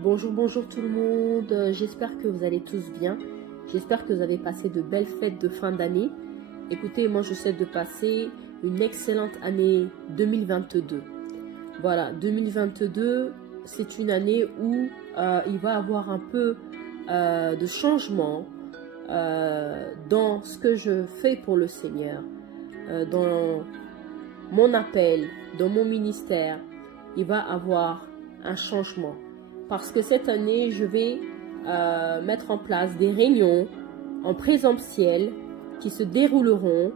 Bonjour, bonjour tout le monde. J'espère que vous allez tous bien. J'espère que vous avez passé de belles fêtes de fin d'année. Écoutez, moi je souhaite de passer une excellente année 2022. Voilà, 2022, c'est une année où il va y avoir un peu de changement dans ce que je fais pour le Seigneur, dans mon appel, dans mon ministère. Il va y avoir un changement. Parce que cette année, je vais mettre en place des réunions en présentiel qui se dérouleront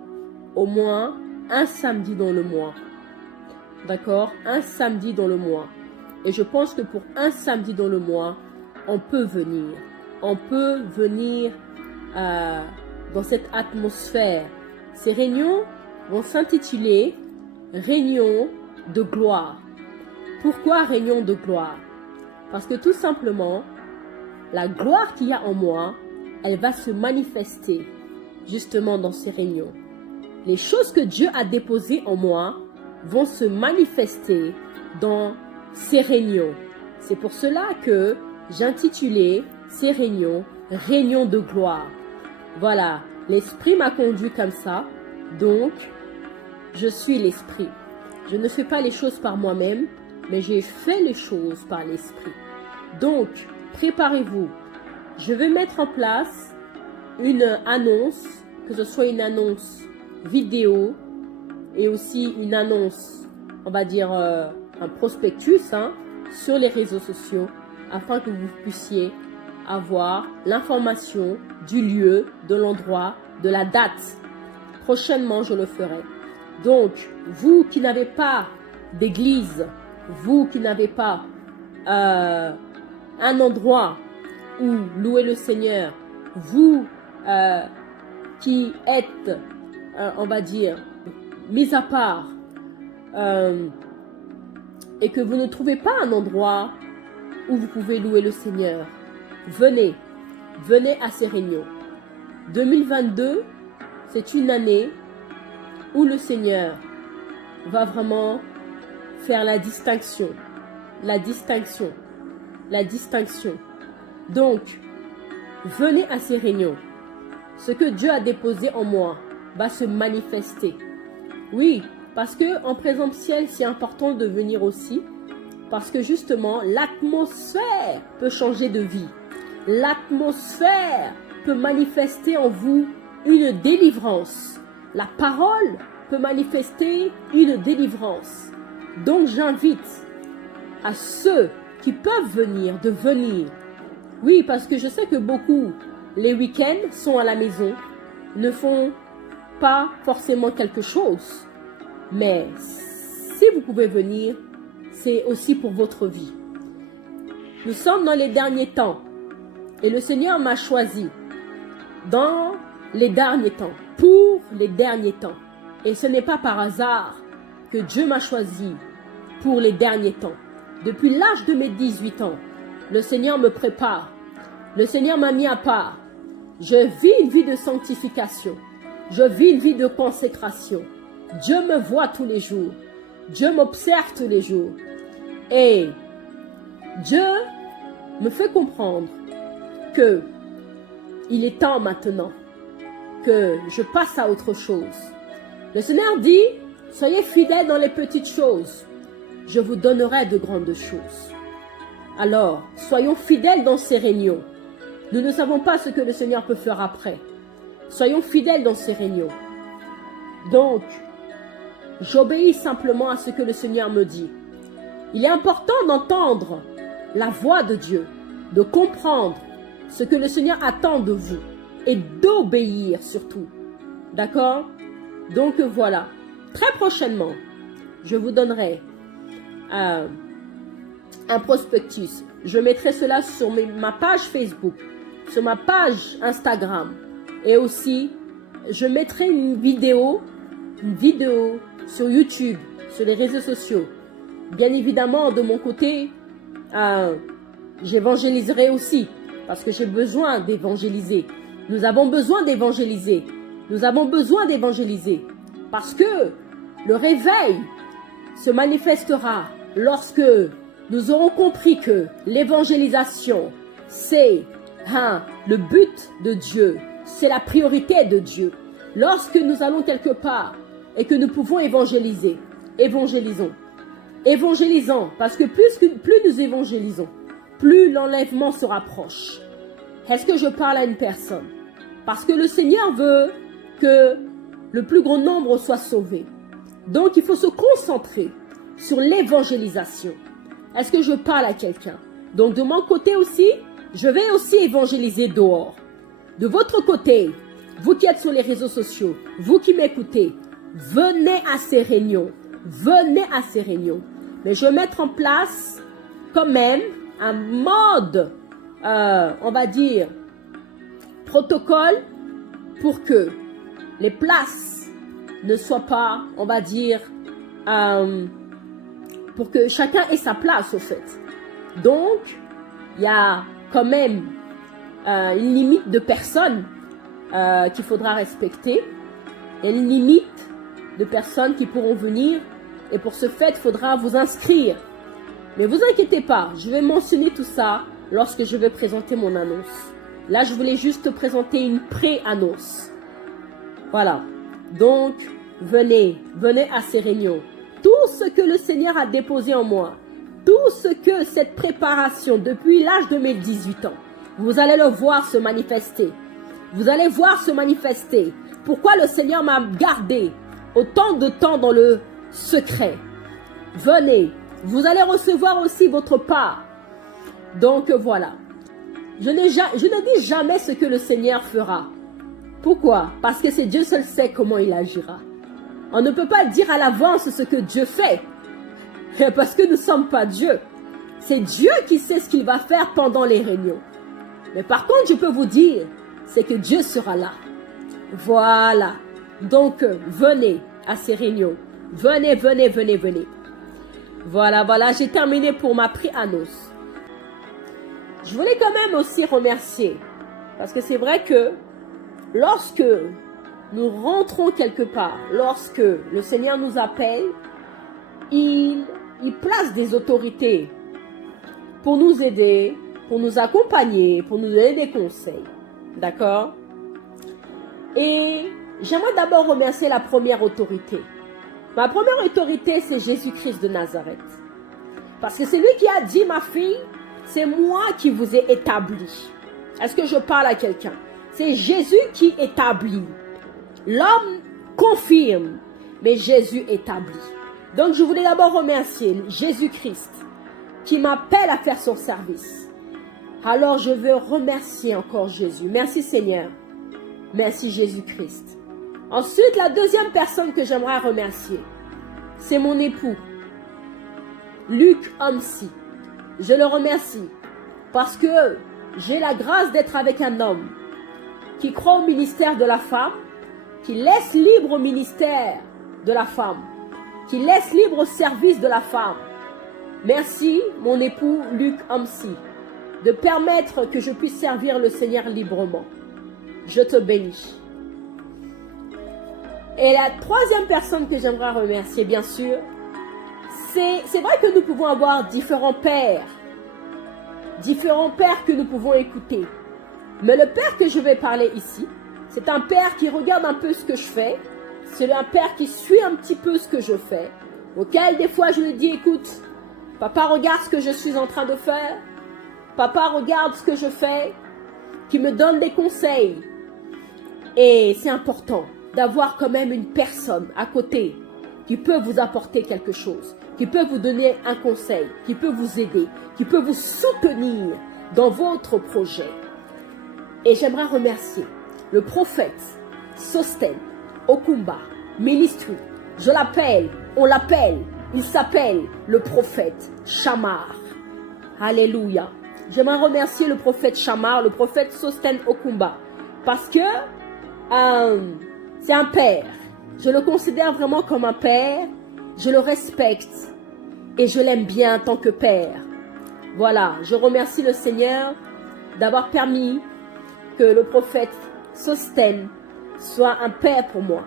au moins un samedi dans le mois. D'accord? Un samedi dans le mois. Et je pense que pour un samedi dans le mois, on peut venir. On peut venir dans cette atmosphère. Ces réunions vont s'intituler « Réunion de gloire ». Pourquoi réunion de gloire? Parce que tout simplement, la gloire qu'il y a en moi, elle va se manifester justement dans ces réunions. Les choses que Dieu a déposées en moi vont se manifester dans ces réunions. C'est pour cela que j'ai intitulé ces réunions « Réunions de gloire ». Voilà, l'Esprit m'a conduit comme ça, donc je suis l'Esprit. Je ne fais pas les choses par moi-même, mais j'ai fait les choses par l'Esprit. Donc, préparez-vous. Je vais mettre en place une annonce, que ce soit une annonce vidéo et aussi une annonce, on va dire un prospectus sur les réseaux sociaux, afin que vous puissiez avoir l'information du lieu, de l'endroit, de la date. Prochainement, je le ferai. Donc, vous qui n'avez pas d'église, vous qui n'avez pas un endroit où louer le Seigneur, vous qui êtes, on va dire, mis à part et que vous ne trouvez pas un endroit où vous pouvez louer le Seigneur, venez à ces réunions. 2022, c'est une année où le Seigneur va vraiment faire la distinction. Donc, venez à ces réunions. Ce que Dieu a déposé en moi va se manifester. Oui, parce que en présentiel, c'est important de venir aussi. Parce que justement, l'atmosphère peut changer de vie. L'atmosphère peut manifester en vous une délivrance. La parole peut manifester une délivrance. Donc j'invite à ceux qui peuvent venir, de venir. Oui, parce que je sais que beaucoup, les week-ends, sont à la maison, ne font pas forcément quelque chose. Mais si vous pouvez venir, c'est aussi pour votre vie. Nous sommes dans les derniers temps. Et le Seigneur m'a choisi dans les derniers temps, pour les derniers temps. Et ce n'est pas par hasard que Dieu m'a choisi pour les derniers temps. Depuis l'âge de mes 18 ans, le Seigneur me prépare. Le Seigneur m'a mis à part. Je vis une vie de sanctification. Je vis une vie de consécration. Dieu me voit tous les jours. Dieu m'observe tous les jours. Et Dieu me fait comprendre que il est temps maintenant que je passe à autre chose. Le Seigneur dit, soyez fidèles dans les petites choses. Je vous donnerai de grandes choses. Alors, soyons fidèles dans ces réunions. Nous ne savons pas ce que le Seigneur peut faire après. Soyons fidèles dans ces réunions. Donc, j'obéis simplement à ce que le Seigneur me dit. Il est important d'entendre la voix de Dieu, de comprendre ce que le Seigneur attend de vous et d'obéir surtout. D'accord? Donc voilà, très prochainement, je vous donnerai un prospectus. Je mettrai cela sur ma page Facebook, sur ma page Instagram. Et aussi, je mettrai une vidéo sur YouTube, sur les réseaux sociaux. Bien évidemment, de mon côté, j'évangéliserai aussi. Parce que j'ai besoin d'évangéliser. Nous avons besoin d'évangéliser. Nous avons besoin d'évangéliser. Parce que le réveil se manifestera lorsque nous aurons compris que l'évangélisation, c'est le but de Dieu, c'est la priorité de Dieu. Lorsque nous allons quelque part et que nous pouvons évangéliser, évangélisons. Évangélisons, parce que plus nous évangélisons, plus l'enlèvement se rapproche. Est-ce que je parle à une personne? Parce que le Seigneur veut que le plus grand nombre soit sauvé. Donc, il faut se concentrer sur l'évangélisation. Est-ce que je parle à quelqu'un? Donc, de mon côté aussi, je vais aussi évangéliser dehors. De votre côté, vous qui êtes sur les réseaux sociaux, vous qui m'écoutez, venez à ces réunions. Venez à ces réunions. Mais je vais mettre en place quand même un mode, on va dire, protocole pour que les places ne soient pas, on va dire, pour que chacun ait sa place au fait. Donc, il y a quand même une limite de personnes qu'il faudra respecter et une limite de personnes qui pourront venir. Et pour ce fait, il faudra vous inscrire. Mais vous inquiétez pas, je vais mentionner tout ça lorsque je vais présenter mon annonce. Là, je voulais juste présenter une pré-annonce. Voilà. Donc, venez à ces réunions. Tout ce que le Seigneur a déposé en moi, tout ce que cette préparation depuis l'âge de mes 18 ans, vous allez le voir se manifester. Vous allez voir se manifester. Pourquoi le Seigneur m'a gardé autant de temps dans le secret. Venez, vous allez recevoir aussi votre part. Donc voilà. Je ne dis jamais ce que le Seigneur fera. Pourquoi? Parce que c'est Dieu seul sait comment il agira. On ne peut pas dire à l'avance ce que Dieu fait. Parce que nous ne sommes pas Dieu. C'est Dieu qui sait ce qu'il va faire pendant les réunions. Mais par contre, je peux vous dire, c'est que Dieu sera là. Voilà. Donc, venez à ces réunions. Venez. Voilà, j'ai terminé pour ma pré-annonce. Je voulais quand même aussi remercier, parce que c'est vrai que lorsque nous rentrons quelque part, lorsque le Seigneur nous appelle, il place des autorités pour nous aider, pour nous accompagner, pour nous donner des conseils. D'accord? Et j'aimerais d'abord remercier la première autorité. Ma première autorité, c'est Jésus-Christ de Nazareth. Parce que c'est lui qui a dit, ma fille, c'est moi qui vous ai établi. Est-ce que je parle à quelqu'un? C'est Jésus qui établit. L'homme confirme, mais Jésus établit. Donc je voulais d'abord remercier Jésus-Christ qui m'appelle à faire son service. Alors je veux remercier encore Jésus. Merci Seigneur. Merci Jésus-Christ. Ensuite, la deuxième personne que j'aimerais remercier, c'est mon époux, Luc Homsi. Je le remercie parce que j'ai la grâce d'être avec un homme qui croit au ministère de la femme, qui laisse libre au ministère de la femme, qui laisse libre au service de la femme. Merci, mon époux Luc Homsi, de permettre que je puisse servir le Seigneur librement. Je te bénis. Et la troisième personne que j'aimerais remercier, bien sûr, c'est vrai que nous pouvons avoir différents pères que nous pouvons écouter. Mais le père que je vais parler ici, c'est un père qui regarde un peu ce que je fais. C'est un père qui suit un petit peu ce que je fais. Auquel des fois je lui dis, écoute, papa regarde ce que je suis en train de faire. Papa regarde ce que je fais. Qui me donne des conseils. Et c'est important d'avoir quand même une personne à côté qui peut vous apporter quelque chose, qui peut vous donner un conseil, qui peut vous aider, qui peut vous soutenir dans votre projet. Et j'aimerais remercier le prophète Sosten Okumba Ministry. On l'appelle, il s'appelle le prophète Shamar. Alléluia. J'aimerais remercier le prophète Shamar, le prophète Sosten Okumba, parce que c'est un père. Je le considère vraiment comme un père. Je le respecte et je l'aime bien en tant que père. Voilà, je remercie le Seigneur d'avoir permis que le prophète Sosten soit un père pour moi.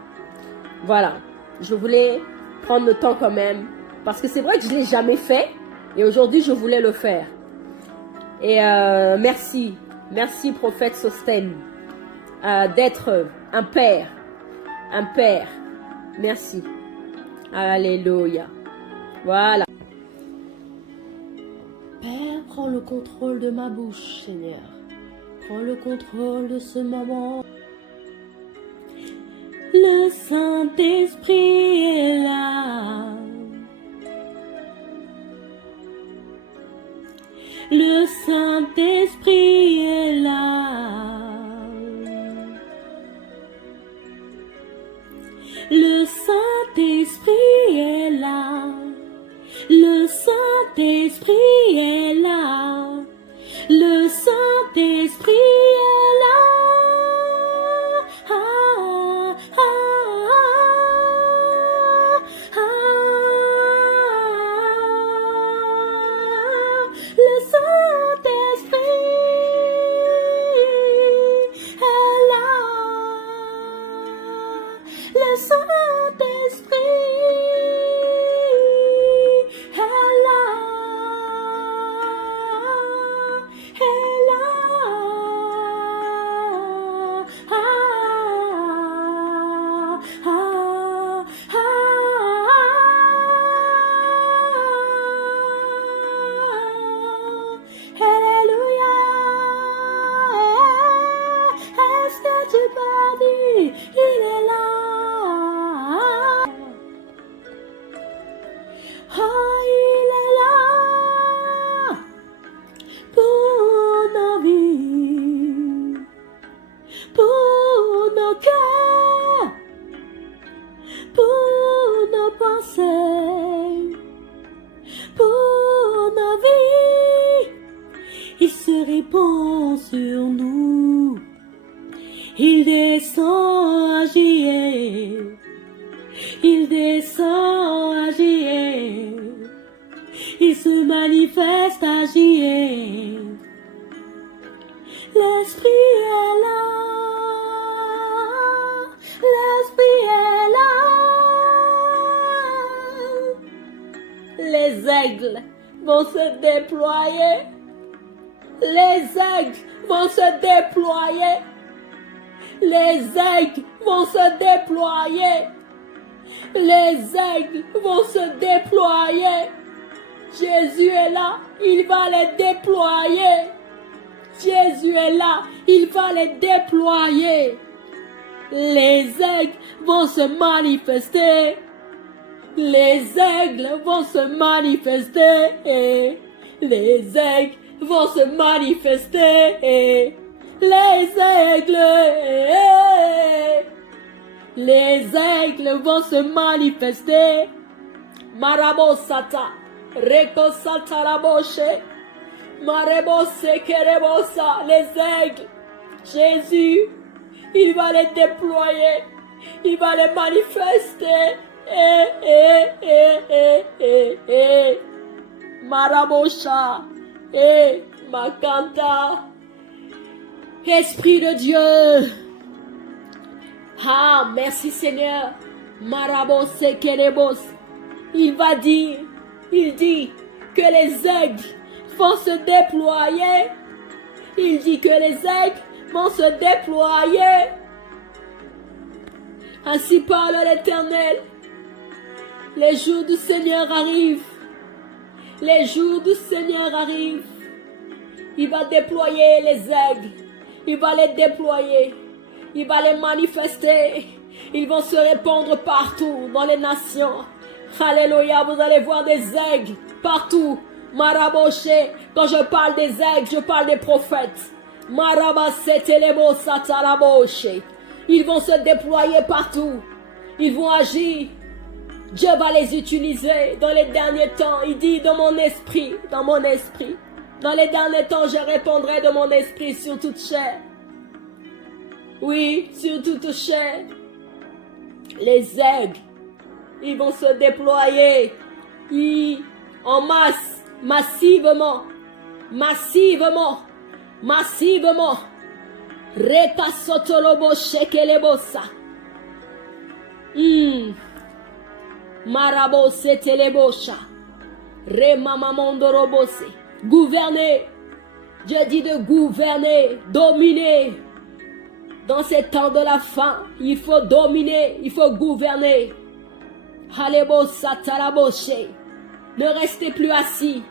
Voilà, je voulais prendre le temps quand même, parce que c'est vrai que je ne l'ai jamais fait. Et aujourd'hui, je voulais le faire. Et merci. Merci, prophète Sosten, d'être un père. Un père. Merci. Alléluia. Voilà. Père, prends le contrôle de ma bouche, Seigneur. Prends le contrôle de ce moment. Le Saint-Esprit est là. Le Saint-Esprit est là. Le Saint-Esprit est là. Le Saint-Esprit est là. Le Saint-Esprit est là. Ah, ah, ah, ah. Le Saint-Esprit est là. Le Saint-Esprit est là. Est là. Ah, ah, ah, ah. Alléluia. Est-ce que tu peux dire, il est là. Oh, il est là pour nos vies, pour nos cœurs, pour nos pensées, pour nos vies. Il se répand sur nous, il descend agir, il descend agir, il se manifeste agir. L'Esprit est là, l'Esprit est là. Les aigles vont se déployer, les aigles vont se déployer, les aigles vont se déployer, les aigles vont se déployer. Jésus est là, il va les déployer. Jésus est là, il va les déployer. Les aigles vont se manifester. Les aigles vont se manifester. Les aigles vont se manifester. Les aigles. Les aigles vont se manifester. Marabosata. Rekosata raboshe. Marebose kerebosa. Les aigles. Jésus, il va les déployer. Il va les manifester. Marabosha. Makanta. Esprit de Dieu. Ah, merci Seigneur. Marabose kerebos. Il va dire, il dit que les aigles vont se déployer. Il dit que les aigles vont se déployer. Ainsi parle l'Éternel. Les jours du Seigneur arrivent. Les jours du Seigneur arrivent. Il va déployer les aigles. Il va les déployer. Il va les manifester. Ils vont se répandre partout dans les nations. Alléluia, vous allez voir des aigles partout. Maraboché, quand je parle des aigles, je parle des prophètes. Marabasetelebo sataraboché. Ils vont se déployer partout. Ils vont agir. Dieu va les utiliser dans les derniers temps. Il dit dans mon esprit, dans mon esprit. Dans les derniers temps, je répandrai de mon esprit sur toute chair. Oui, sur toute chair. Les aigles, ils vont se déployer en masse, massivement, massivement, massivement. Rekasotolobo shekelebosa. Marabo setelebosha. Remamamondorobose. Gouvernez. Dieu dit de gouverner, dominer. Dans ces temps de la fin, il faut dominer, il faut gouverner. Halebosatalaboshe. Ne restez plus assis.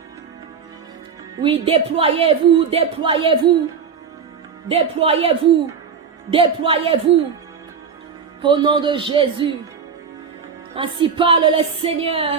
Oui, déployez-vous, déployez-vous. Déployez-vous, déployez-vous. Au nom de Jésus. Ainsi parle le Seigneur.